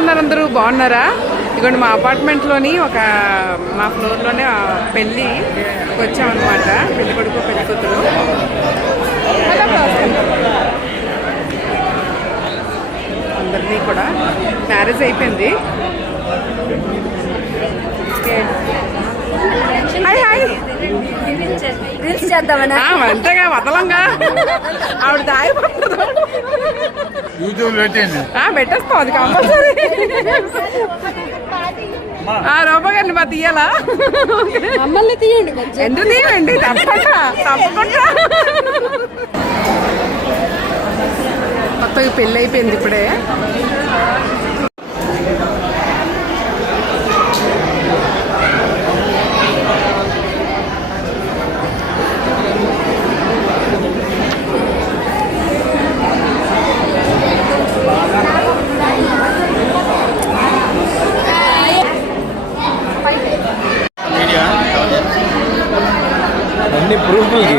ఉన్నారు అందరూ? బాగున్నారా? ఇదిగోండి మా అపార్ట్మెంట్లోని మా ఫ్లోర్లోనే పెళ్ళి వచ్చామన్నమాట. పెళ్లి కొడుకు పెళ్లి కూతురు. అందరినీ కూడా మ్యారేజ్ అయిపోయింది. Hi hi. అంతేగా వదలంగా ఆవిడ దాయిపోతుంది. పెట్టేస్తాం అది కంపల్సరీ. రూపా గారిని మా తీయాలా? మమ్మల్ని తీయండి. ఎందుకు తీయండి? తప్పకుండా తప్పకుండా. మొత్తం పెళ్ళి అయిపోయింది ఇప్పుడే. అన్ని ప్రూఫ్లకి